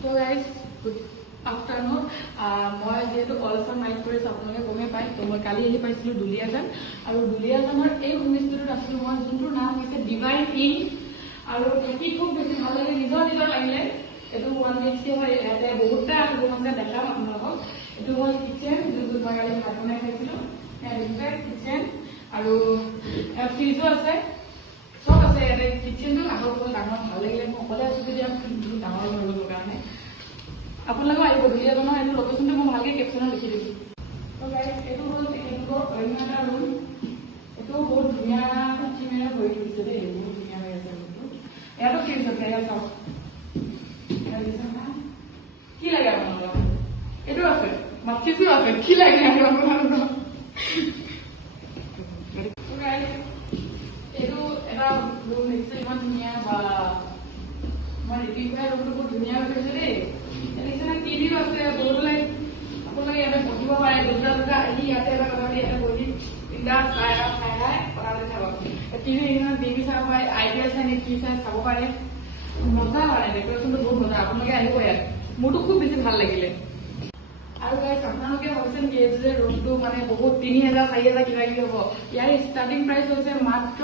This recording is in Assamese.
So guys, good afternoon. মই যেহেতু অলফৰ নাইট কৰি আপোনালোকে গমেই পায়, তো মই কালি আহি পাইছিলোঁ দুলীয়াজান আৰু দুলীয়াজানৰ এই হোমষ্টেটোত আছিলোঁ মই, যোনটোৰ নাম হৈছে ডিভাইন ইন আৰু থাকি খুব বেছি ভাল লাগে, নিজৰ লাগিলে। এইটো 1 BHK হয়, ইয়াতে বহুতটা ৰুম আছে, দেখাম আপোনালোকক। এইটো হ'ল কিচেন, যোনটো মই কালি ভাত বনাই খাইছিলোঁ। কিচেন আৰু ফ্ৰিজো আছে, চব আছে ইয়াতে। কিচেনটো আগত বহুত ডাঙৰ, ভাল লাগিলে। মই অকলে আছোঁ যদি ডাঙৰ হৈ গ'লৰ কাৰণে আপোনালোকেও আহিব দুলীয়াজানৰ। এইটো লোকেশ্যনটো মই ভালকৈ কেপশ্যনত লিখি দিছোঁ। তো গাইজ, এইটো হ'ল তেখেতলোকৰ অন্য এটা ৰুম। এইটো বহুত ধুনীয়া থিমেৰে ভৰি তুলিছে দেই, বহুত ধুনীয়া হৈ আছে ৰুমটো। ইয়াতো ফ্ৰিজ আছে, ইয়াত চাওক। কি লাগে আপোনালোকক? এইটো আছে, মাতৃছো আছে, কি লাগে আৰু আপোনালোকক? এইটো এটা ৰুম দেখিছে, ইমান ধুনীয়া। বা মই ৰিপিট ৰুমটো বহুত ধুনীয়া হৈ গৈছে দেই। দেখিছেনে? টিভিও আছে, বহুতো লাইক আপোনালোকে ইয়াতে বহিব পাৰে। দুটা আহি ইয়াতে এটা কথা ইয়াতে বহি বিন্দাছ চাই কথা থাকক। টিভি চাব পাৰে, আইডিয়া চাই কি চাই চাব পাৰে। মজা মানে, ডেকৰেশ্যনটো বহুত মজা। আপোনালোকে আহিব ইয়াত, মোৰতো খুব বেছি ভাল লাগিলে। আৰু গাইজ, আপোনালোকে ভাবিছে নেকি এই যে ৰুমটো মানে বহুত 3000 4000 কিবা কিবি হ'ব? ইয়াৰ ষ্টাৰ্টিং প্ৰাইচ হৈছে মাত্ৰ